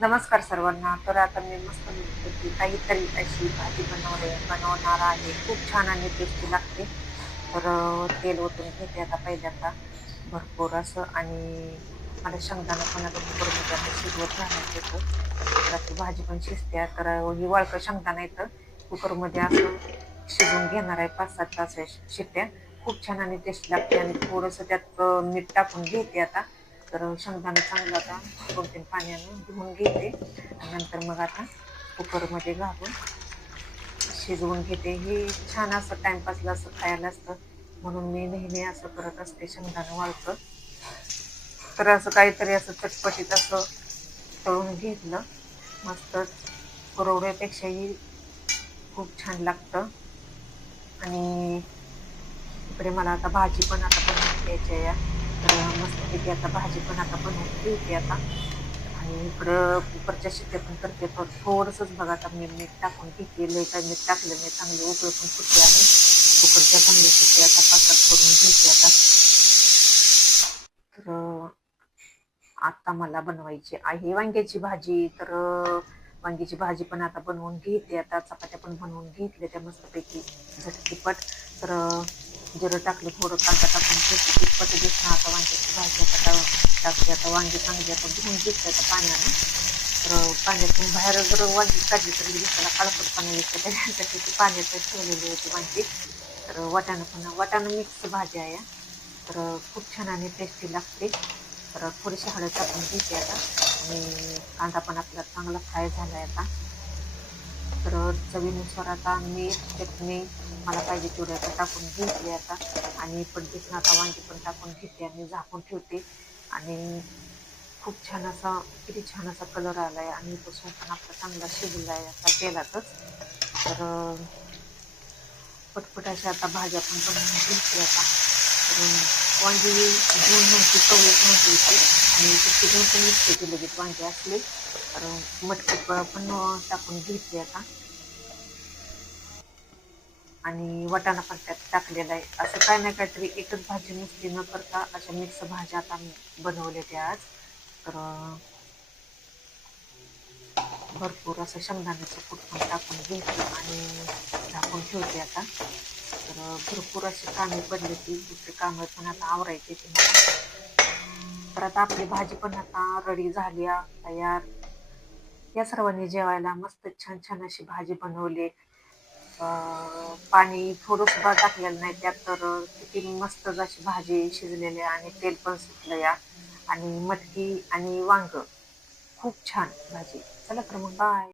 नमस्कार सर्वांना. तर आता मी मस्तपैकी काहीतरी अशी भाजी बनवणार आहे. खूप छान आणि टेस्टी लागते. तर तेल ओतून घेते आता पहिल्यांदा भरपूर असं आणि मला शेंगदाणा पण आता कुकरमध्ये आता शिजवत घालायचं होतं. तर आपली भाजी पण शिजते. तर ही वाळकं शेंगदाणा येतं कुकरमध्ये असं शिजवून घेणार आहे 5-7 अशा शिट्ट्या. खूप छान आणि टेस्टी लागते आणि थोडंसं त्यात मीठ टाकून घेते आता. तर शेंगदाणा चांगला आता 2-3 पाण्यानं धुवून घेते आणि नंतर मग आता कुकरमध्ये घालून शिजवून घेते. हे छान असं टाइमपासला असं खायला असतं म्हणून मी नेहमी असं करत असते शेंगदाणं वाळतं. तर असं काहीतरी असं चटपटीत असं तळून घेतलं मस्तच. कुरवड्यापेक्षाही खूप छान लागतं. आणि इकडे मला आता भाजी पण आता बनवून घ्यायची आहे. तर मस्तपैकी आता भाजी पण आता बनवून घेते आता. आणि इकडं कुकरच्या शिट्ट्या पण करते. तर थोडंसंच बघा आता मी मीठ टाकून घेते. लय काय मीठ टाकलं नाही, चांगली उकळी पण फुटली आणि कुकरच्या चांगल्या शिट्ट्या आता 5-7 करून घेते आता. तर आता मला बनवायची आहे वांग्याची भाजी. तर वांग्याची भाजी पण आता बनवून घेते आता. चपात्या पण बनवून घेतल्या त्या मस्तपैकी झटकीपट. तर जिरं टाकलं, थोडं कांदा टाकून घेते. तिखट दिसणं आता वांग्याची भाजी आता टाकते. आता वांगी चांगली आता धुवून घेतली आता पाण्यानं. तर पाण्यातून बाहेर जर वांगी काढली तर दिसायला काळपटपणा येतं, त्याच्यासाठी ती पाण्यात ठेवलेली होती वांगी. तर वाटाणा मिक्स भाजी आहे. तर खूप छान आणि टेस्टी लागते. तर थोडीशी हळद टाकून घेते आता आणि कांदा पण आपला चांगला फ्राय झालाय आता. तर चवीनुसार आता मीठ, चटणी मला पाहिजे तेवढे आता टाकून घेतली आता. आणि पलटीसनं आता वांगी पण टाकून घेते आणि झाकून ठेवते. आणि खूप छान असा, किती छान असा कलर आलाय आणि बसून पण आपला चांगला शिजलाय आता तेलातच. तर पटपट अशा आता भाज्या पण बनवून घेते आता. तर वांगी धुवून नव्हती, कवळत नव्हती इथे आणि ते शिजवून पण निघते ते लगेच वांगे असले. तर मटकी पण टाकून घेतली आता. आणि वाटाणा पण त्यात टाकलेला आहे. असं काय नाही, काहीतरी एकच भाजी नुसती न करता अशा मिक्स भाज्या आता मी बनवलेल्या आज. तर भरपूर असं शेंगदाण्याचं कूट पण टाकून घेतलं आणि झाकून ठेवते आता. तर भरपूर अशी कामे पडली ती, दुसरी कामं पण आता आवरायची ती मला. तर आता आपली भाजी पण आता रेडी झाली तयार. या सर्वांनी जेवायला. मस्त छान छान अशी भाजी बनवली. पाणी थोडं सुद्धा टाकलेलं नाही त्यात. तर किती मस्त अशी भाजी शिजलेली आहे आणि तेल पण सुटलं या. आणि मटकी आणि वांग, खूप छान भाजी. चला तर मग बाय.